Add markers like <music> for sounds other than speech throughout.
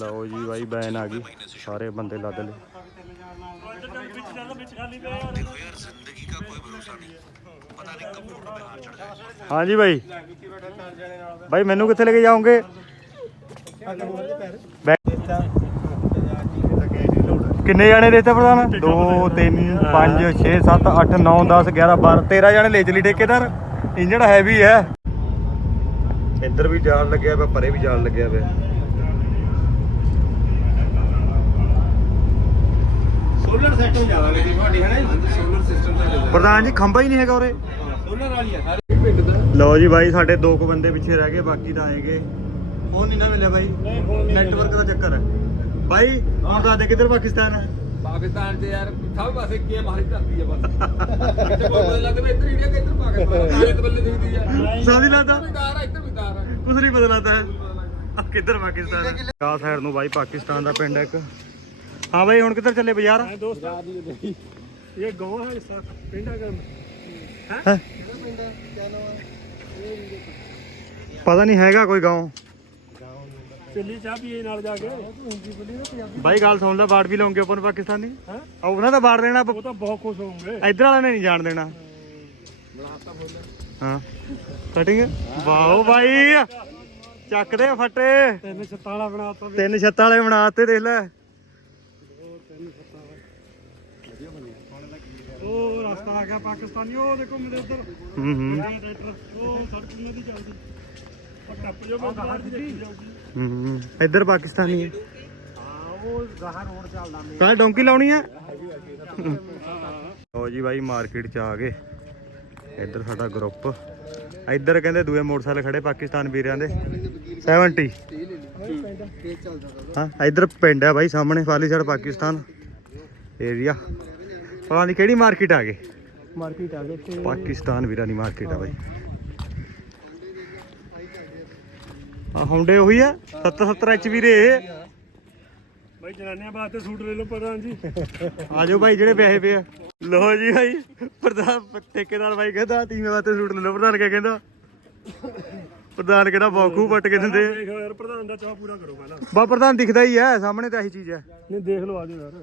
ਲਓ ਜੀ ਬਾਈ ਬੈਨ ਆ ਗਈ। ਸਾਰੇ ਬੰਦੇ ਲੱਦ ਲਏ। ਹਾਂਜੀ ਬਾਈ। ਬਾਈ, ਮੈਨੂੰ ਕਿੱਥੇ ਲੈ ਕੇ ਜਾਓਗੇ? ਕਿੰਨੇ ਜਾਣੇ ਦੇਤੇ ਪ੍ਰਧਾਨ? 2 3 5 6 7 8 9 10 11 12 13 ਜਾਣੇ ਲੈ ਚਲੀ ਠੇਕੇਦਾਰ। ਇੰਜਣ ਹੈਵੀ ਹੈ। ਇੱਧਰ ਵੀ ਜਾਣ ਲੱਗਿਆ ਪਿਆ, ਪਰੇ ਵੀ ਜਾਣ ਲੱਗਿਆ ਪਿਆ। ਸੋਲਰ ਸਿਸਟਮ ਜ਼ਿਆਦਾ ਲੱਗੀ ਤੁਹਾਡੀ ਹੈ ਨਾ ਸੋਲਰ ਸਿਸਟਮ ਦਾ ਪ੍ਰਧਾਨ ਜੀ ਖੰਭਾ ਹੀ ਨਹੀਂ ਹੈਗਾ ਉਰੇ। ਸੋਲਰ ਵਾਲੀ ਆ ਸਾਰੇ ਪਿੰਡ ਦਾ ਲਓ ਜੀ ਬਾਈ ਸਾਡੇ ਦੋ ਕੁ ਬੰਦੇ ਪਿੱਛੇ ਰਹਿ ਗਏ ਬਾਕੀ ਤਾਂ ਆਏਗੇ। ਫੋਨ ਨਹੀਂ ਨਾ ਮਿਲਿਆ ਬਾਈ। ਨੈਟਵਰਕ ਦਾ ਚੱਕਰ ਹੈ। ਬਾਈ ਹੁਣ ਦੱਸ ਦੇ ਕਿੱਧਰ ਪਾਕਿਸਤਾਨ ਹੈ? ਪਾਕਿਸਤਾਨ ਤੇ ਯਾਰ ਸਭ ਪਾਸੇ ਕੀ ਹੈ ਮਾਰੀ ਧਰਤੀ ਆ ਬਸ। ਇੱਥੇ ਕੋਈ ਪਤਾ ਲੱਗਦਾ ਵੀ ਇੱਧਰ ਇੰਡੀਆ ਕਿ ਇੱਧਰ ਪਾਕਿਸਤਾਨ ਤਾਰੇ ਤੇ ਬੱਲੇ ਦਿਖਦੀ ਆ ਸਾਡੀ ਲੱਗਦਾ। ਤਾਰ ਇੱਧਰ ਵੀ ਤਾਰ ਕੁਝ ਨਹੀਂ ਲੱਗਦਾ। ਹੈ ਕਿੱਧਰ ਪਾਕਿਸਤਾਨ ਹੈ? ਕਾ ਸਾਈਡ ਨੂੰ ਬਾਈ ਪਾਕਿਸਤਾਨ ਦਾ ਪਿੰਡ ਹੈ ਇੱਕ। ਹਾਂ ਬਾਈ ਹੁਣ ਕਿੱਧਰ ਚੱਲੇ ਬਾਜ਼ਾਰ? ਪਤਾ ਨਹੀਂ ਹੈਗਾ ਕੋਈ ਗਾਉਂ ਚੱਲੀ ਚਾਹ ਪੀਏ ਨਾਲ ਜਾ ਕੇ। ਬਾਈ ਗੱਲ ਸੁਣ ਲੈ ਬਾੜ ਵੀ ਲਾਉਂਗੇ ਆਪਾਂ ਨੂੰ ਪਾਕਿਸਤਾਨੀ। ਹਾਂ? ਉਹਨਾਂ ਦਾ ਬਾੜ ਦੇਣਾ ਇਧਰ ਵਾਲਿਆਂ ਨਹੀਂ ਜਾਣ ਦੇਣਾ। ਹਾਂ। ਬਾਈ। ਚੱਕਦੇ ਫੱਟੇ। ਤਿੰਨ ਛੱਤਾਂ ਤਿੰਨ ਛੱਤਾਂ ਵਾਲੇ ਬਣਾਤੇ ਦੇਖ ਲੈ। ਪਾਕਿਸਤਾਨੀ ਉਹ ਦੇਖੋ ਇੱਧਰ। ਪਾਕਿਸਤਾਨੀ ਹੈ। ਹਾਂ ਉਹ ਗਾਹਾਂ ਰੋਡ ਚੱਲਦਾ ਮੇਰਾ ਕੱਲ ਮਾਰਕੀਟ ਚ ਆ ਗਏ। ਇੱਧਰ ਸਾਡਾ ਗਰੁੱਪ ਇੱਧਰ ਕਹਿੰਦੇ ਦੂਏ ਮੋਟਰਸਾਈਕਲ ਖੜੇ ਪਾਕਿਸਤਾਨ ਵੀਰਿਆਂ ਦੇ। 70 ਹਾਂ। ਇੱਧਰ ਪਿੰਡ ਹੈ ਬਾਈ ਸਾਹਮਣੇ ਫਾਲੀਸੜ ਪਾਕਿਸਤਾਨ ਏਰੀਆ ਪਤਾ ਨਹੀਂ ਕਿਹੜੀ ਮਾਰਕੀਟ ਆ ਗਏ। ਮਾਰਕੀਟ ਆ ਗਏ ਇੱਥੇ ਪਾਕਿਸਤਾਨ ਵੀਰਾਨੀ ਮਾਰਕੀਟ ਆ ਬਾਈ। ਆ ਹੁੰਡੇ ਉਹੀ ਆ 70 ਐਚ ਵੀਰੇ ਬਾਈ ਜਨਾਨੀਆਂ ਬਾਤ ਤੇ ਸੂਟ ਲੈ ਲਓ ਪ੍ਰਧਾਨ ਜੀ ਆ ਜਾਓ ਭਾਈ ਜਿਹੜੇ ਪੈਸੇ ਪਏ ਆ। ਲੋ ਜੀ ਭਾਈ ਪ੍ਰਧਾਨ ਠੇਕੇਦਾਰ ਭਾਈ ਕਹਿੰਦਾ ਤੀਵੇਂ ਬਾਤ ਤੇ ਸੂਟ ਲੈ ਲਓ ਪ੍ਰਧਾਨ ਕਹਿੰਦਾ? ਪ੍ਰਧਾਨ ਕਹਿੰਦਾ ਬੌਖੂ ਪੱਟ ਕੇ ਦਿੰਦੇ। ਯਾਰ ਪ੍ਰਧਾਨ ਦਾ ਚਾਹ ਪੂਰਾ ਕਰੋ ਪਹਿਲਾਂ। ਬਾ ਪ੍ਰਧਾਨ ਦਿਖਦਾ ਹੀ ਹੈ ਸਾਹਮਣੇ ਤਾਂ ਇਹੀ ਚੀਜ਼ ਹੈ ਨਹੀਂ ਦੇਖ ਲਓ ਆ ਜਾਓ ਯਾਰ।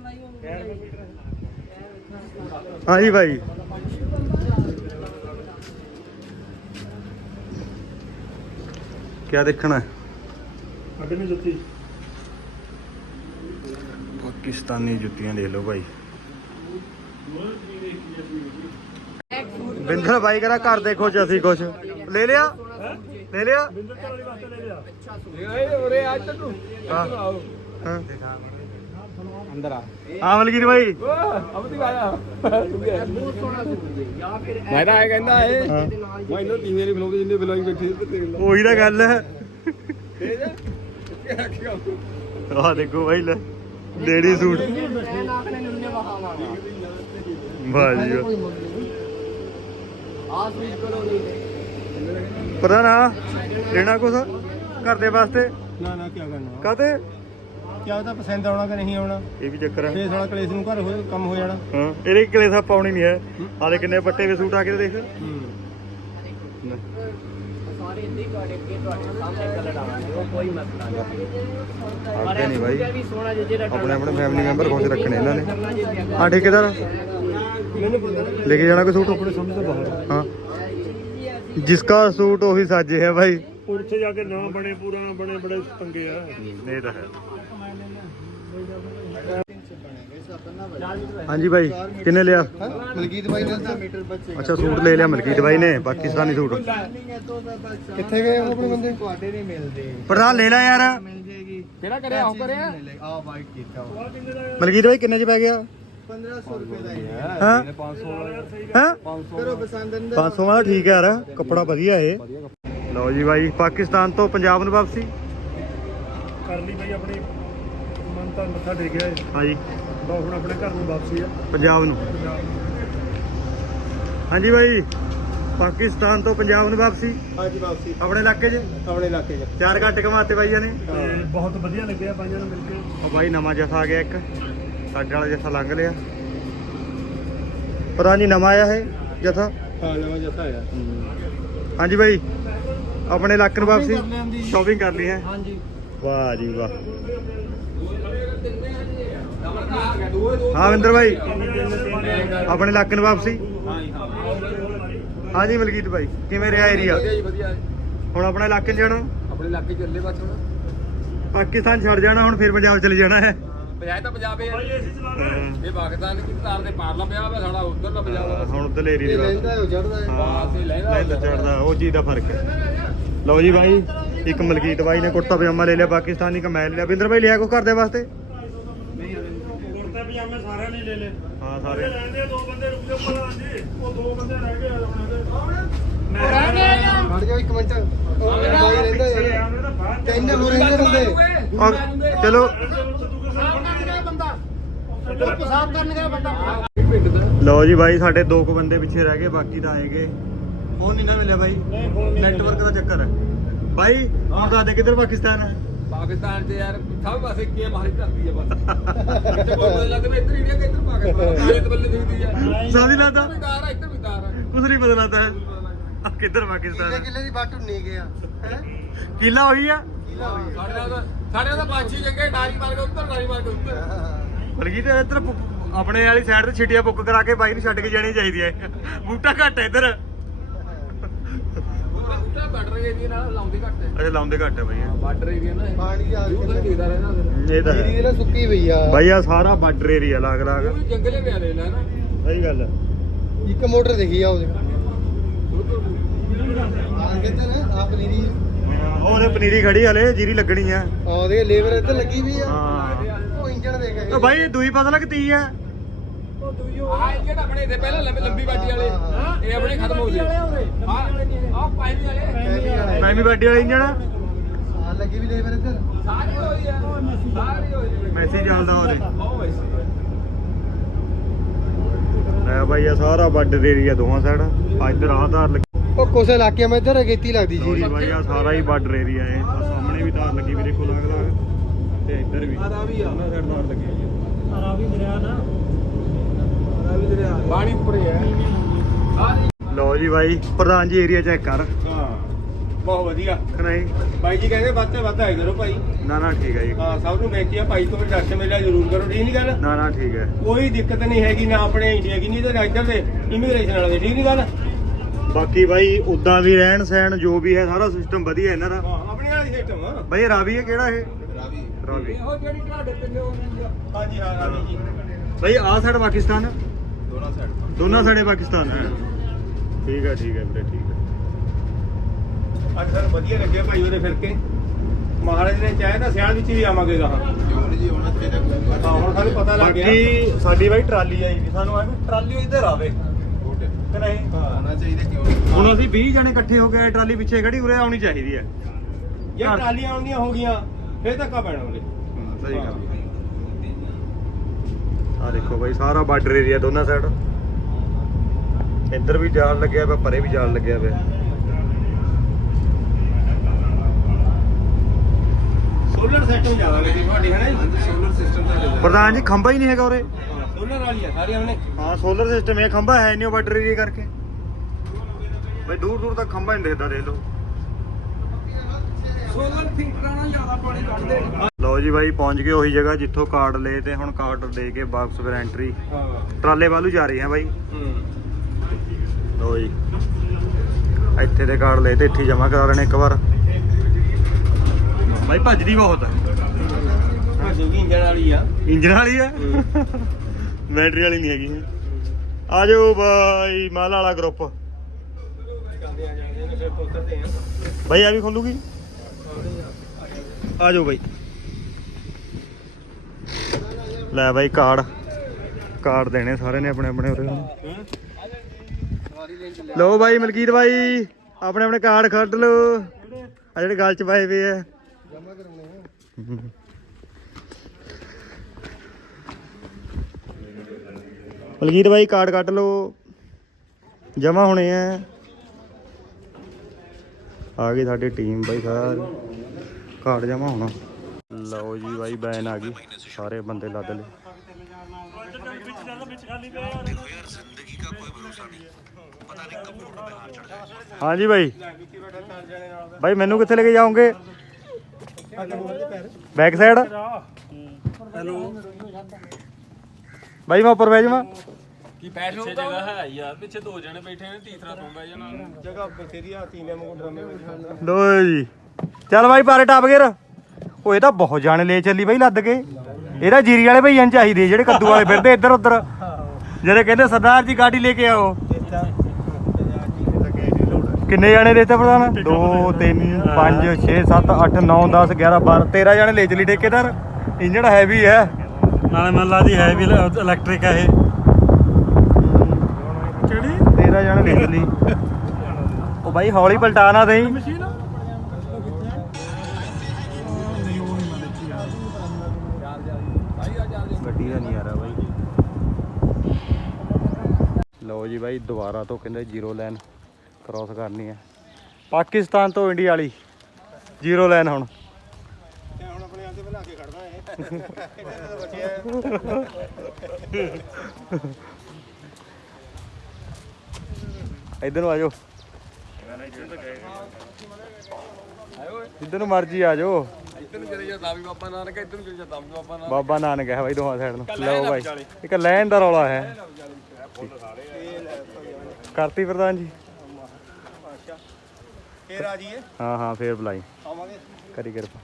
ਹਾਂਜੀ ਭਾਈ ਕੀ ਦੇਖਣਾ? ਅੱਡੇ ਮੇ ਜੁੱਤੀ। ਪਾਕਿਸਤਾਨੀ ਜੁੱਤੀਆਂ ਦੇਖ ਲਓ ਭਾਈ ਬਿੰਦਰ ਭਾਈ ਕਰਾ ਘਰ ਦੇਖੋ ਖੁਸ਼ ਅਸੀਂ ਖੁਸ਼। ਲੈ ਲਿਆ? ਲੈ ਲਿਆ? ਬਿੰਦਰ ਘਰ ਵਾਸਤੇ ਲੈ ਲਿਆ। ਅੱਛਾ ਸੁਣ ਓਏ ਉਰੇ ਅੱਜ ਤੂੰ ਹਾਂ। ਹਾਂ। ਅੰਦਰ ਆ ਹਾਂ ਮਲਕੀਰ ਭਾਈ ਅਬਦੀ ਆਇਆ ਮੈਂ ਤਾਂ ਇਹ ਕਹਿੰਦਾ ਏ ਹਾਂ ਮੈਂ ਇਹਨਾਂ ਤੀਵੇਂ ਦੀ ਫਲੋਗ ਜਿੰਨੇ ਫਲੋਗ ਬੈਠੇ ਇੱਧਰ ਦੇਖ ਲਓ ਉਹੀ ਤਾਂ ਗੱਲ ਹੈ ਤੇਜ ਹੈ ਰੱਖਿਆ ਆਹ ਦੇਖੋ ਭਾਈ ਲੈ ਲੇਡੀ ਸੂਟ ਵਾਹ ਜੀ ਵਾਹ। ਆ ਸਵੀਚ ਕਰੋ ਨਹੀਂ ਪਤਾ ਨਾ ਲੈਣਾ ਕੁਛ ਘਰ ਦੇ ਵਾਸਤੇ ना ना क्या करना ਕਾਤੇ ਕਿ ਉਹਦਾ ਪਸੰਦ ਆਉਣਾ ਕਿ ਨਹੀਂ ਆਉਣਾ? ਇਹ ਵੀ ਚੱਕਰ ਹੈ। ਫੇਰ ਸਾਲਾ ਕਲੇਸ਼ ਨੂੰ ਘਰ ਹੋਏ ਕੰਮ ਹੋ ਜਾਣਾ। ਹਾਂ ਇਹਦੇ ਕਲੇਸ ਆਪਾਂ ਆਉਣੀ ਨਹੀਂ ਹੈ। ਆਲੇ ਕਿੰਨੇ ਪੱਟੇ ਵੇ ਸੂਟ ਆ ਕੇ ਦੇਖ। ਸਾਰੇ ਆਪਣੇ ਆਪਣੇ ਫੈਮਿਲੀ ਮੈਂਬਰ ਖੁਸ਼ ਰੱਖਣੇ ਇਹਨਾਂ ਨੇ। ਆ ਠੇਕੇਦਾਰ। ਲੈ ਕੇ ਜਾਣਾ ਕੋਈ ਸੂਟ? ਆਪਣੇ ਸਮਝ ਤੋਂ ਬਾਹਰ ਹਾਂ। ਜਿਸਕਾ ਸੂਟ ਉਹੀ ਸਾਜੇ ਹੈ ਭਾਈ ਉੱਥੇ ਜਾ ਕੇ ਨਾ ਬਣੇ ਪੂਰਾ ਬਣੇ ਬੜੇ ਪੰਗੇ ਆ। ਇਹ ਤਾਂ ਹੈ। ਹਾਂਜੀ ਭਾਈ ਕਿੰਨੇ ਲਿਆ? ਮਲਕੀਤ ਬਾਈ ਨੇ ਮੀਟਰ ਬੱਚੇ ਅੱਛਾ ਸੂਟ ਲੈ ਲਿਆ ਮਲਕੀਤ ਬਾਈ ਨੇ ਪਾਕਿਸਤਾਨੀ ਸੂਟ। ਕਿੱਥੇ ਗਏ ਉਹ ਆਪਣੇ ਬੰਦੇ? ਤੁਹਾਡੇ ਨਹੀਂ ਮਿਲਦੇ। ਪ੍ਰਧਾਨ ਲੈ ਲੈ ਯਾਰ। ਮਿਲ ਜੇਗੀ ਕਿਹੜਾ ਕਰਿਆ? ਉਹ ਕਰਿਆ? ਆ ਵਾਈਟ ਕੀਤਾ ਮਲਕੀਤ ਬਾਈ ਕਿੰਨੇ ਚ ਪੈ ਗਿਆ? 1500 ਰੁਪਏ ਦਾ ਹੀ। ਹੈ? ਹਾਂ 500 ਹਾਂ? ਕਰੋ ਪਸੰਦ ਅੰਦਰ। 500 ਵਾਲਾ ਠੀਕ ਹੈ ਯਾਰ ਕੱਪੜਾ ਵਧੀਆ ਏ ਲਓ ਜੀ ਬਾਈ ਪਾਕਿਸਤਾਨ ਤੋਂ ਪੰਜਾਬ ਨੂੰ ਵਾਪਸੀ। ਕਰ ਲਈ ਬਾਈ ਆਪਣੀ। ਮਨ ਤਾਂ ਮੱਥਾ ਟੇਕਿਆ ਹੈ ਹਾਂਜੀ। ਬਾ ਹੁਣ ਆਪਣੇ ਘਰ ਨੂੰ ਵਾਪਸੀ ਆ। ਪੰਜਾਬ ਨੂੰ। ਹਾਂਜੀ ਬਾਈ ਪਾਕਿਸਤਾਨ ਤੋਂ ਪੰਜਾਬ ਨੂੰ ਵਾਪਸੀ। ਹਾਂਜੀ ਵਾਪਸੀ। ਆਪਣੇ ਇਲਾਕੇ 'ਚ? ਆਪਣੇ ਇਲਾਕੇ 'ਚ। ਚਾਰ ਘੰਟੇ ਕਮਾਤੇ ਬਾਈਆਂ ਨੇ। ਤੇ ਬਹੁਤ ਵਧੀਆ ਲੱਗਿਆ ਬਾਈਆਂ ਨੂੰ ਮਿਲ ਕੇ। ਉਹ ਬਾਈ ਨਵਾਂ ਜਥਾ ਆ ਗਿਆ ਇੱਕ। ਸਾਡੇ ਵਾਲਾ ਜਥਾ ਲੰਘ ਲਿਆ। ਪਤਾ ਨਹੀਂ ਨਵਾਂ ਆਇਆ ਹੈ ਜਥਾ ਹਾਂ ਨਵਾਂ ਜੱਥਾ ਆਇਆ। ਹਾਂਜੀ ਬਾਈ ਆਪਣੇ ਇਲਾਕੇ ਨੂੰ ਵਾਪਸੀ। ਸ਼ਾਪਿੰਗ ਕਰ ਲਈ ਹੈ। ਹਾਂਜੀ। ਵਾਹ ਜੀ ਵਾਹ। ਹਾਂ ਹਾਂ ਵਿੰਦਰ ਬਾਈ ਆਪਣੇ ਇਲਾਕੇ ਨੂੰ ਵਾਪਸੀ। ਹਾਂ ਹਾਂਜੀ ਮਲਕੀਤ ਬਾਈ ਕਿਵੇਂ ਰਿਹਾ ਏਰੀਆ ਵਧੀਆ ਜੀ ਵਧੀਆ। ਹੁਣ ਆਪਣਾ ਇਲਾਕੇ 'ਚ ਜਾਣਾ? ਆਪਣੇ ਇਲਾਕੇ ਚੱਲੇ ਬਸ ਹੁਣ। ਪਾਕਿਸਤਾਨ ਛੱਡ ਜਾਣਾ ਹੁਣ ਫਿਰ ਪੰਜਾਬ ਚਲੇ ਜਾਣਾ ਹੈ। ਪੰਜਾਹ ਤਾਂ ਪੰਜਾਬ ਹੈ ਹਾਂ, ਇਹ ਪਾਕਿਸਤਾਨ ਦੀ ਤਾਰ ਦੇ ਪਾਰ ਲੰਬਿਆ ਵਾ ਸਾਡਾ ਉਧਰ ਦਾ ਪੰਜਾਬ ਆ ਹੁਣ ਉਧਰ ਏਰੀਆ ਦੀ। ਬਾਤ ਉਹ ਚੜਦਾ ਬਾਸ ਇਹ ਲੈਂਦਾ ਲੈਂਦਾ ਚੜਦਾ ਉਹ ਚੀਜ਼ ਦਾ ਫ਼ਰਕ ਹੈ। ਲਓ ਜੀ ਬਾਈ ਇੱਕ ਮਲਕੀਤ ਬਾਈ ਨੇ ਕੁੜਤਾ ਪਜਾਮਾ ਲੈ ਲਿਆ ਪਾਕਿਸਤਾਨੀ ਕਮੈਲ ਲੈ ਲਿਆ। ਵਿੰਦਰ ਬਾਈ ਲਿਆ ਕੋ ਘਰ ਦੇ ਵਾਸਤੇ? ਕੁੜਤੇ ਪਜਾਮੇ ਸਾਰਿਆਂ ਨੇ ਲੈ ਲਏ। ਹਾਂ ਸਾਰੇ ਸਾਰੇ। ਲੈਂਦੇ ਆ, ਦੋ ਬੰਦੇ ਰੁਕ ਜਾਓ ਪ੍ਰਧਾਨ ਜੀ ਉਹ ਦੋ ਬੰਦੇ ਰਹਿ ਗਏ ਆ ਆਪਣੇ ਦੇ ਰਹਿ ਗਏ ਆ। ਖੜ ਜਾ ਇੱਕ ਮਿੰਟ। ਉਹ ਬਾਈ ਰਹਿੰਦਾ ਯਾਰ ਕਹਿੰਦੇ ਹੋ ਰਹਿੰਦੇ ਬੰਦੇ ਔਰ ਚਲੋ। ਪਿੰਡ ਦਾ ਲਓ ਜੀ ਬਾਈ ਸਾਡੇ ਦੋ ਕੁ ਬੰਦੇ ਪਿੱਛੇ ਰਹਿ ਗਏ ਬਾਕੀ ਤਾਂ ਆਏਗੇ ਫੋਨ ਨਹੀਂ ਨਾ ਮਿਲਿਆ ਬਾਈ। ਨੈਟਵਰਕ ਦਾ ਚੱਕਰ ਹੈ। ਬਾਈ ਹੁਣ ਦੱਸ ਦੇ ਕਿੱਧਰ ਪਾਕਿਸਤਾਨ ਹੈ? ਪਾਕਿਸਤਾਨ ਤੇ ਯਾਰ ਸਭ ਪਾਸੇ ਕੀ ਮਾਰੀ ਧਰਤੀ ਆ ਬਸ। ਇੱਥੇ ਕੋਈ ਪਤਾ ਲੱਗਦਾ ਇੱਧਰ ਇੰਡੀਆ ਕਿ ਇੱਧਰ ਪਾਕਿਸਤਾਨ ਤਾਰੇ ਤੇ ਬੱਲੇ ਦਿਖਦੀ ਆ। ਸਾਡੀ ਲੱਗਦਾ ਇੱਧਰ ਵੀ ਤਾਰ ਆ ਇੱਧਰ ਵੀ ਤਾਰ ਆ। ਕੁਝ ਨਹੀਂ ਪਤਾ ਲੱਗਦਾ। ਹੈ ਕਿੱਧਰ ਪਾਕਿਸਤਾਨ ਕਿੱਲੇ ਹੈ ਕਿੱਲੇ ਦੀ ਬਾਟੂ ਨਹੀਂ ਗਿਆ ਹੈ? ਕਿਲਾ ਹੋਈ ਆ? ਕਿਲਾ ਹੋਈ ਸਾਡੇ ਤਾਂ ਸਾਡੇ ਨਾਲ ਤਾਂ ਪੰਜ ਛੇ ਜੱਗੇ ਡਾਰੀ ਮਾਰ ਕੇ ਉੱਤਰ ਡਾਰੀ ਮਾਰ ਕੇ ਉੱਤਰ ਬਲਕਿ ਤੇ ਇੱਧਰ ਆਪਣੇ ਵਾਲੀ ਸਾਈਡ ਤੇ ਛਿਟੀਆਂ ਬੁੱਕ ਕਰਾ ਕੇ ਬਾਈਕ ਨੂੰ ਛੱਡ ਕੇ ਜਾਣੀ ਚਾਹੀਦੀ ਹੈ ਬੂਟਾ ਘੱਟ ਹੈ ਇੱਧਰ। ਉੱਤਰ ਬਾਰਡਰ ਏਰੀਆ ਨਾਲ ਲਾਉਂਦੇ ਘੱਟ ਹੈ। ਅਜੇ ਲਾਉਂਦੇ ਘੱਟ ਹੈ ਬਾਈ। ਇਹ। ਬਾਰਡਰ ਏਰੀਆ ਨਾ ਪਾਣੀ ਤਾਂ ਰਹਿਣਾ ਫਿਰ। ਇਹ ਤਾਂ ਹੈ। ਨਾ ਸੁੱਕੀ ਪਈ ਆ। ਬਾਈ ਆ ਸਾਰਾ ਬਾਰਡਰ ਏਰੀਆ ਲਾਗ ਲਾਗ ਉਹ ਵੀ ਜੰਗਲੇ ਪਿਆ ਨਾ। ਸਹੀ ਗੱਲ ਹੈ। ਇੱਕ ਮੋਟਰ ਦਿਖੀ ਆ ਉਹਦੇ। ਆ ਕਿੱਧਰ ਆ ਪਨੀਰੀ। ਉਹ ਉਹਦੇ ਪਨੀਰੀ ਖੜੀ ਹਲੇ ਜੀਰੀ ਲੱਗਣੀ ਆ। ਆ ਉਹਦੇ ਲੇਬਰ ਇੱਧਰ ਲੱਗੀ ਵੀ ਆ। ਹਾਂ। ਉਹ ਇੰਜਣ ਦੇਖ ਉਹ ਬਾਈ ਦੂਈ ਪਤਾ ਲੱਗ ਤੀ ਆ। ਆਹ ਇਹ ਜਿਹੜਾ ਆਪਣੇ ਇੱਥੇ ਪਹਿਲਾਂ ਲੰਬੀ ਲੰਬੀ ਬਾਟੀ ਵਾਲੇ ਇਹ ਆਪਣੇ ਖਤਮ ਹੋ ਗਏ। ਆਹ ਵਾਲੇ। ਬਾਡੀ ਵਾਲੀ ਆ ਲੱਗੀ ਵੀ ਲੇਬਰ ਇੱਧਰ। ਸਾਰੇ ਹੋਈ ਆ। ਸਾਰੇ ਹੋਈ ਆ। ਮੈਸੇਜ ਚੱਲਦਾ ਉਹਦੇ। ਲੈ ਬਾਈ ਆ ਸਾਰਾ ਬਾਰਡਰ ਏਰੀਆ ਦੋਵਾਂ ਸਾਈਡ। ਆ ਇੱਧਰ ਆਹ ਧਾਰ ਲੱਗੀ। ਉਹ ਕੋਸੇ ਇਲਾਕੇ ਮੈਂ ਇੱਧਰ ਅਗੇਤੀ ਲੱਗਦੀ ਜੀ ਬਾਈ ਆ ਸਾਰਾ ਹੀ ਬਾਰਡਰ ਏਰੀਆ ਹੈ ਆਹ ਸਾਹਮਣੇ ਵੀ ਧਾਰ ਲੱਗੀ ਵੀਰੇ ਕੋਲ ਲਾਗ ਲਾਗ ਤੇ ਇੱਧਰ ਵੀ। ਆਹ ਵੀ ਆ। ਉਹਨਾਂ ਸਾਈਡ ਧਾਰ ਲੱਗੀ ਹੋਈ ਹੈ ਸਾਰਾ ਵੀ ਦਰਿਆ ਨਾ। ਪਾਣੀ ਉੱਪਰ ਹੀ ਹੈ। ਆਹ ਲਓ ਜੀ ਬਾਈ ਪ੍ਰਧਾਨ ਜੀ ਏਰੀਆ ਚੈੱਕ ਕਰ। ਹਾਂ ਬਹੁਤ ਵਧੀਆ। ਨਹੀਂ? ਭਾਈ ਜੀ ਕਹਿੰਦੇ ਵੱਧ ਤੋਂ ਵੱਧ ਆਏ ਕਰੋ ਭਾਈ। ਨਾ ਨਾ ਠੀਕ ਹੈ ਜੀ। ਹਾਂ ਸਭ ਨੂੰ ਬੇਨਤੀ ਆ ਭਾਈ ਤੋਂ ਦਰਸ਼ਨ ਮੇਲਾ ਜ਼ਰੂਰ ਕਰੋ ਠੀਕ ਨਹੀਂ ਗੱਲ? ਨਾ ਨਾ ਠੀਕ ਹੈ। ਕੋਈ ਦਿੱਕਤ ਨਹੀਂ ਹੈਗੀ ਨਾ ਆਪਣੇ ਇੰਡੀਆ ਕੀ ਨਹੀਂ ਤੇ ਇੱਧਰ ਦੇ ਇਮੀਗ੍ਰੇਸ਼ਨ ਵਾਲੇ ਦੀ ਠੀਕ ਨਹੀਂ ਗੱਲ? ਬਾਕੀ ਬਾਈ ਉਦਾਂ ਵੀ ਰਹਿਣ ਸਹਿਣ ਜੋ ਵੀ ਹੈ ਸਾਰਾ ਸਿਸਟਮ ਵਧੀਆ ਇਹਨਾਂ ਦਾ। ਹਾਂ ਆਪਣੀ ਵਾਲੀ ਸਿਸਟਮ ਆ। ਬਾਈ ਰਾਵੀ ਹੈ ਕਿਹੜਾ ਇਹ? ਰਾਵੀ। ਰਾਵੀ। ਇਹੋ ਜਿਹੜੀ ਤੁਹਾਡੇ ਪਿੰਡ ਹਾਂਜੀ ਹਾਂ ਰਾਵੀ ਜੀ। ਬਾਈ ਆਹ ਸਾਈਡ ਪਾਕਿਸਤਾਨ। ਹੈ ਦੋਨਾਂ ਸਾਈਡ ਦੋਨਾਂ ਸਾਈਡੇ ਪਾਕਿਸਤਾਨ ਹੈ। ਠੀਕ ਹੈ ਠੀਕ ਹੈ ਵੀਰੇ ਠੀਕ ਹੈ। ਅੱਜ ਸਾਨੂੰ ਵਧੀਆ ਲੱਗਿਆ ਭਾਈ ਉਹਦੇ ਫਿਰ ਕੇ। ਮਹਾਰਾਜ ਨੇ ਚਾਹਿਆ ਤਾਂ ਸਿਆਲ ਵਿੱਚ ਵੀ ਆਵਾਂਗੇ ਗਾਹਾਂ। ਹਾਂ ਹੁਣ ਸਾਨੂੰ ਪਤਾ ਲੱਗ ਗਿਆ। ਬਾਕੀ ਸਾਡੀ ਬਾਈ ਟਰਾਲੀ ਆਈ ਵੀ ਸਾਨੂੰ ਐ ਵੀ ਟਰਾਲੀ ਇੱਧਰ ਆਵੇ। ਕਿ ਨਹੀਂ? ਹੋਣਾ ਚਾਹੀਦਾ ਕਿਉਂ ਹੁਣ ਅਸੀਂ 20 ਜਣੇ ਇਕੱਠੇ ਹੋ ਗਏ ਟਰਾਲੀ ਪਿੱਛੇ ਖੜੀ ਉਰੇ ਆਉਣੀ ਚਾਹੀਦੀ ਹੈ। ਜੇ ਟਰਾਲੀਆਂ ਆਉਂਦੀਆਂ ਹੋ ਗਈਆਂ ਫੇਰ ਧੱਕਾ ਪੈਣਾ ਉਹਦੇ ਸਹੀ ਗੱਲ ਆ ਦੇਖੋ ਬਾਈ ਸਾਰਾ ਬਾਰਡਰ ਏਰੀਆ ਦੋਨਾਂ ਸਾਈਡ ਇੱਧਰ ਵੀ ਜਾਲ ਲੱਗਿਆ ਪਿਆ ਪਰੇ ਵੀ ਜਾਲ ਲੱਗਿਆ ਪਿਆ। ਸੋਲਰ ਸਿਸਟਮ ਜ਼ਿਆਦਾ ਲੱਗੀ ਤੁਹਾਡੀ ਹੈ ਨਾ ਜੀ? ਸੋਲਰ ਸਿਸਟਮ ਤਾਂ ਪ੍ਰਧਾਨ ਜੀ ਖੰਭਾ ਹੀ ਨਹੀਂ ਹੈਗਾ ਉਰੇ। ਸੋਲਰ ਵਾਲੀ ਆ ਸਾਰੀਆਂ ਉਹਨੇ ਹਾਂ ਸੋਲਰ ਸਿਸਟਮ ਇਹ ਖੰਭਾ ਹੈ ਨਹੀਂ ਬਾਰਡਰ ਏਰੀਆ ਕਰਕੇ। ਬਈ ਦੂਰ ਦੂਰ ਤੱਕ ਖੰਭਾ ਨਹੀਂ ਦਿਖਦਾ ਦੇਖ ਲਓ। ਸੋਲਰ ਫਿਲਟਰਾਂ ਨਾਲ ਜ਼ਿਆਦਾ ਪਾਣੀ ਕੱਢਦੇ ਲਓ ਜੀ ਬਾਈ, ਪਹੁੰਚ ਗਏ ਉਹੀ ਜਗ੍ਹਾ ਜਿੱਥੋਂ ਕਾਰਡ ਲਏ ਤੇ ਹੁਣ ਕਾਰਡ ਦੇ ਕੇ ਵਾਪਸ ਫਿਰ ਐਂਟਰੀ ਟਰਾਲੇ ਵੱਲ ਜਾ ਰਹੇ ਹਾਂ ਬਾਈ। ਲਓ ਜੀ। ਇੱਥੇ ਦੇ ਕਾਰਡ ਲਏ ਤੇ ਇੱਥੇ ਜਮਾ ਕਰਾ ਲੈਣੇ ਇੱਕ ਵਾਰ। ਬਾਈ, ਭੱਜਦੀ ਬਹੁਤ ਹੈ ਇੰਜਣ ਵਾਲੀ ਆ। ਇੰਜਨ ਵਾਲੀ ਹੈ ਬੈਟਰੀ ਵਾਲੀ ਨਹੀਂ ਹੈਗੀ। ਆ ਜਾਓ ਬਾਈ, ਮਾਲ ਵਾਲਾ ਗਰੁੱਪ ਜਾਂਦੇ ਬਾਈ ਆ ਵੀ ਖੋਲੂਗੀ? ਆ ਬਾਈ। ਲੈ ਬਾਈ ਕਾਰਡ। ਕਾਰਡ ਦੇਣੇ ਸਾਰੇ ਨੇ ਆਪਣੇ ਆਪਣੇ ਉਰੇ। ਲਓ ਬਾਈ ਮਲਕੀਤ ਬਾਈ, ਆਪਣੇ ਆਪਣੇ ਕਾਰਡ ਖੱਟ ਲਓ। ਆ ਜਿਹੜੇ ਗੱਲ ਚ ਪਾਏ ਪਏ ਆ। ਜਮਾ ਬਾਈ ਕਾਰਡ ਕੱਟ ਲਓ। ਜਮਾ ਹੋਣੇ ਆ। ਆ ਗਈ ਸਾਡੀ ਟੀਮ ਬਾਈ ਸਾਰੀ ਕਾਰਡ ਜਮਾ ਹੋਣਾ। ਲਓ ਜੀ ਬਾਈ ਬੈਨ ਆ ਗਈ। ਸਾਰੇ ਬੰਦੇ ਲੱਦ ਲਏ। ਹਾਂਜੀ ਬਾਈ। ਬਾਈ ਮੈਨੂੰ ਕਿੱਥੇ ਲੈ ਕੇ ਜਾਓਗੇ? Back side hello. ਬਾਈ ਮੈਂ ਉੱਪਰ ਬਹਿ ਜਾਵਾਂ। ਪਿੱਛੇ ਜਗ੍ਹਾ ਹੈ ਯਾਰ ਪਿੱਛੇ ਦੋ ਜਣੇ ਬੈਠੇ ਨੇ ਤੀਸਰਾ ਤੂੰ ਬਹਿ ਜਾਣਾ। ਜਗ੍ਹਾ ਬਥੇਰੀ ਆ ਤੀਨੇ ਮੂੰਹ ਡਰਾਮੇ ਵਿੱਚ ਲੋ ਜੀ ਚੱਲ ਬਾਈ ਪਾਰੇ ਟਾਪ ਗੇਰ। ਉਹ ਇਹ ਤਾਂ ਬਹੁਤ ਜਾਣੇ ਲੈ ਚੱਲੀ ਬਾਈ ਲੱਦ ਕੇ। ਇਹਦਾ ਜੀਰੀ ਵਾਲੇ ਭਈਆਂ ਨੂੰ ਚਾਹੀਦੇ ਜਿਹੜੇ ਕੱਦੂ ਵਾਲੇ ਫਿਰਦੇ ਇੱਧਰ ਉੱਧਰ। ਜਿਹੜੇ ਕਹਿੰਦੇ ਸਰਦਾਰ ਜੀ ਗਾੜੀ ਲੈ ਕੇ ਆਓ। ਕਿੰਨੇ ਜਾਣੇ ਦੇਤੇ ਪ੍ਰਧਾਨ? 2 3 5 6 7 8 9 10 11 12 13 ਜਾਣੇ ਲੈ ਚਲੀ ਠੇਕੇਦਾਰ। ਇੰਜਣ ਹੈਵੀ ਹੈ। ਨਾਲੇ ਮੈਨੂੰ ਲੱਗਦੀ ਹੈ ਵੀ ਇਲੈਕਟ੍ਰਿਕ ਹੈ ਇਹ। 13 ਜਾਣੇ ਲੈ ਚਲੀ ਉਹ ਬਾਈ ਹੌਲੀ ਪਲਟਾ ਨਾ ਦੇਈ। ਮਸ਼ੀਨ ਗੱਡੀ ਦਾ ਨਹੀਂ ਆ ਰਿਹਾ ਬਾਈ। ਲਓ ਜੀ ਬਾਈ ਦੁਬਾਰਾ ਤੋਂ ਕਹਿੰਦੇ ਜ਼ੀਰੋ ਲਾਈਨ ਕ੍ਰਾਸ ਕਰਨੀ ਹੈ ਪਾਕਿਸਤਾਨ ਤੋਂ ਇੰਡੀਆ ਵਾਲੀ ਜ਼ੀਰੋ ਲਾਈਨ ਹੁਣ। ਹੁਣ ਆਪਣੇ ਆਂਦੇ ਬਣਾ ਕੇ ਖੜਨਾ ਇਹ। <laughs> ਇੱਧਰ ਨੂੰ ਆ ਜਾਓ। ਜਿੱਧਰ ਨੂੰ ਮਰਜ਼ੀ ਆ ਜਾਓ। ਇੱਧਰ ਨੂੰ ਚਲੇ ਜਾ ਦਾਵੀ ਬਾਬਾ ਨਾਨਕ ਇੱਧਰ ਨੂੰ ਚਲੇ ਜਾ ਦਾਵੀ ਬਾਬਾ ਨਾਨਕ ਬਾਬਾ ਨਾਨਕ ਹੈ ਬਾਈ ਦੋਹਾਂ ਸਾਈਡ ਨੂੰ। ਲਓ ਬਾਈ। ਇੱਕ ਲਾਈਨ ਦਾ ਰੌਲਾ ਹੈ। ਕਰਤੀ ਪ੍ਰਧਾਨ ਜੀ। ਫੇਰ ਆ ਜੀਏ ਹਾਂ ਹਾਂ ਫੇਰ ਬੁਲਾਈ। ਆਵਾਂਗੇ। ਕਰੀ ਕਿਰਪਾ।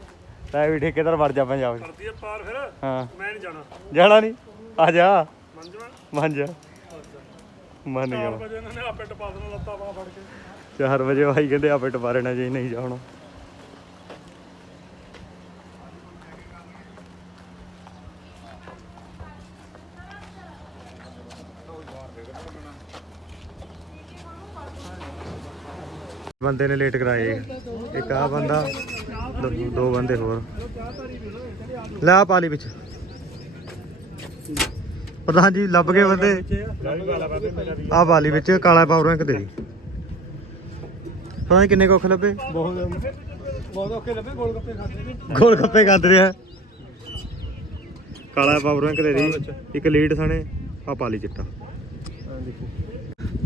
ਲੈ ਵੀ ਠੇਕੇਦਾਰ ਵੜ ਜਾ ਪੰਜਾਬ। ਕਰਦੀ ਪਾਰ ਫਿਰ। ਹਾਂ। ਮੈਂ ਨਹੀਂ ਜਾਣਾ। ਜਾਣਾ ਨਹੀਂ? ਆ ਜਾ। ਮੰਜਵਾ ਮੰਨ ਜਾ। ਮੰਨ ਗਿਆ। 4 ਵਜੇ ਇਹਨਾਂ ਨੇ ਆਪੇ ਟਪਾ ਦੇਣਾ ਲੱਤਾਂ ਬਾਹ ਫੜ ਕੇ। 4 ਵਜੇ ਭਾਈ ਕਹਿੰਦੇ ਆਪੇ ਟਪਾਰੇ ਨਾ ਜੇ ਨਹੀਂ ਜਾਣਾ। ਬੰਦੇ ਨੇ ਲੇਟ ਕਰਾਏ। ਇੱਕ ਆ ਬੰਦਾ ਦੋ- ਦੋ ਬੰਦੇ ਹੋਰ। ਲੈ ਆ ਪਾਲੀ ਵਿੱਚ। ਪ੍ਰਧਾਨ ਜੀ ਲੱਭ ਗਏ ਬੰਦੇ। ਆ ਬਾਲੀ ਵਿੱਚ ਕਾਲਾ ਪਾਉਰਾਂ ਇੱਕ ਦੇ ਦੀ। ਪਤਾ ਨੀ ਕਿੰਨੇ ਕੁੱਖ ਲੱਭੇ। ਬਹੁਤ ਬਹੁਤ ਔਖੇ ਲੱਭੇ ਗੋਲ ਗੱਪੇ ਖਾਦੇ ਨੇ। ਗੋਲ ਗੱਪੇ ਖਾਂਦੇ ਰਿਹਾ ਕਾਲਾ ਪਾਉਰਾਂ ਇੱਕ ਦੇ ਦੀ। ਇੱਕ ਲੀਡ ਸਣੇ ਆ ਪਾਲੀ ਚਿੱਟਾ।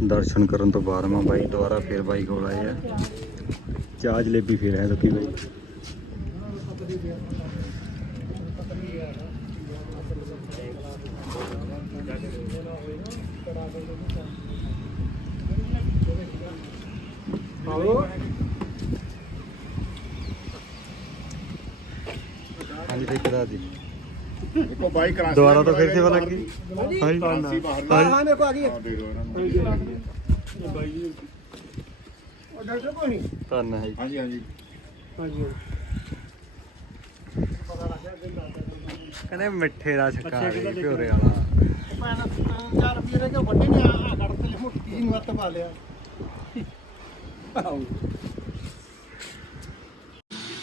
ਦਰਸ਼ਨ ਕਰਨ ਤੋਂ ਬਾਅਦ ਮੈਂ ਬਾਈ ਦੁਬਾਰਾ ਫੇਰ ਬਾਈ ਕੋਲ ਆਏ ਆ। ਚਾਹ ਜਲੇਬੀ ਫੇਰ ਹੈ ਦੁੱਕੀ ਬਾਈ। ਹਾਂਜੀ ਠੇਕੇਦਾਰ ਜੀ ਦੇਖੋ ਬਾਈ ਕਰਾਂਸੀ ਦੁਬਾਰਾ ਤੋਂ ਫੇਰ ਸੇਵਾ ਲੱਗੀ ਹਾਂਜੀ। ਹਾਂ ਮੇਰੇ ਕੋ ਆ ਗਈ ਦੇ ਇਹਨਾਂ ਨੂੰ। ਉਹ ਡਾਕਟਰ ਕੋਈ ਨਹੀਂ। ਧੰਨ ਹੈ ਜੀ। ਹਾਂਜੀ ਹਾਂਜੀ। ਕਹਿੰਦੇ ਮਿੱਠੇ ਦਾ ਛੱਕਾ ਵੀ ਭਿਓਰੇ ਵਾਲਾ। ਮੈਂ 4 ਰੁਪਏ ਦੇ ਕੇ ਵੱਡੇ ਨੇ ਆ ਕੱਢ ਤੇ ਮੋਟੀ ਨੂੰ ਹੱਥ ਪਾ ਲਿਆ।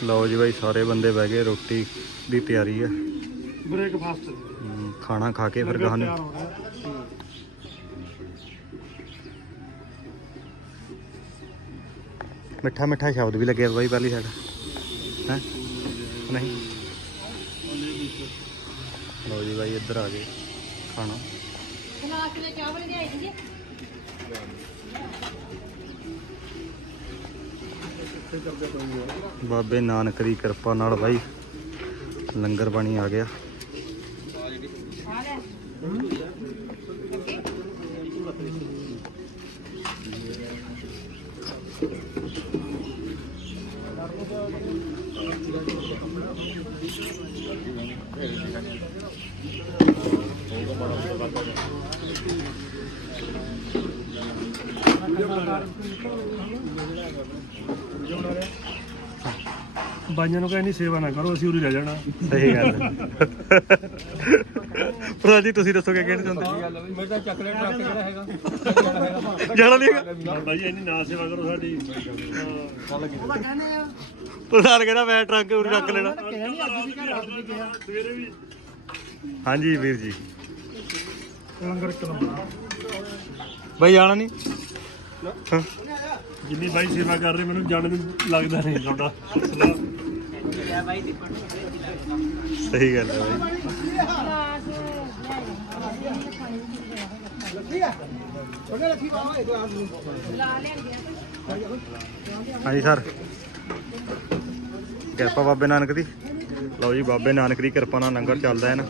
ਲਓ ਜੀ ਬਾਈ ਸਾਰੇ ਬੰਦੇ ਬਹਿ ਗਏ ਰੋਟੀ ਦੀ ਤਿਆਰੀ ਹੈ ਬ੍ਰੇਕਫਾਸਟ ਖਾਣਾ ਖਾ ਕੇ ਫਿਰ ਗਾਹ ਮਿੱਠਾ ਮਿੱਠਾ ਸ਼ਬਦ ਵੀ ਲੱਗਿਆ ਬਾਈ ਪਹਿਲੀ ਸਾਈਡ ਹੈ? ਨਹੀਂ? ਲਓ ਜੀ ਬਾਈ ਇੱਧਰ ਆ ਗਏ। ਖਾਣਾ। ਗਲਾਸ ਦੇ ਚਾਵਲ ਲਿਆਈ ਜੀ ਬਾਬੇ ਨਾਨਕ ਦੀ ਕਿਰਪਾ ਨਾਲ ਬਾਈ ਲੰਗਰ ਪਾਣੀ ਆ ਗਿਆ। ਬਾਈਆਂ ਨੂੰ ਕਹਿੰਦੀ ਸੇਵਾ ਨਾ ਕਰੋ ਅਸੀਂ ਉਰੇ ਰਹਿ ਜਾਣਾ। ਸਹੀ ਗੱਲ ਹੈ। ਜੀ ਤੁਸੀਂ ਦੱਸੋ ਕੀ ਕਹਿਣਾ ਚਾਹੁੰਦੇ ਮੇਰੇ ਤਾਂ ਚੱਕਲੇ ਟਰੱਕ ਜਿਹੜਾ ਹੈਗਾ? ਜਾਣਾ ਨਹੀਂ ਹੈਗਾ? ਨਾ ਬਾਈ ਇੰਨੀ ਨਾ ਸੇਵਾ ਕਰੋ ਸਾਡੀ। ਪ੍ਰਧਾਨ ਕਹਿੰਦਾ ਮੈਂ ਟਰੱਕ ਉਰੇ ਰੱਖ ਲੈਣਾ। ਸਵੇਰੇ ਵੀ। ਹਾਂਜੀ ਵੀਰ ਜੀ। ਲੰਗਰ ਚਲਾਉਣਾ। ਬਾਈ ਜਾਣਾ ਨਹੀਂ? ਜਿੰਨੀ ਬਾਈ ਸੇਵਾ ਕਰ ਰਹੇ ਮੈਨੂੰ ਜਾਣ ਨੂੰ ਲੱਗਦਾ ਨਹੀਂ ਤੁਹਾਡਾ। ਸਹੀ ਗੱਲ ਹੈ ਬਾਈ। ਹਾਂਜੀ ਸਰ। ਕਿਰਪਾ ਬਾਬੇ ਨਾਨਕ ਦੀ। ਲਓ ਜੀ, ਬਾਬੇ ਨਾਨਕ ਦੀ ਕਿਰਪਾ ਨਾਲ ਲੰਗਰ ਚੱਲਦਾ ਹੈ ਨਾ।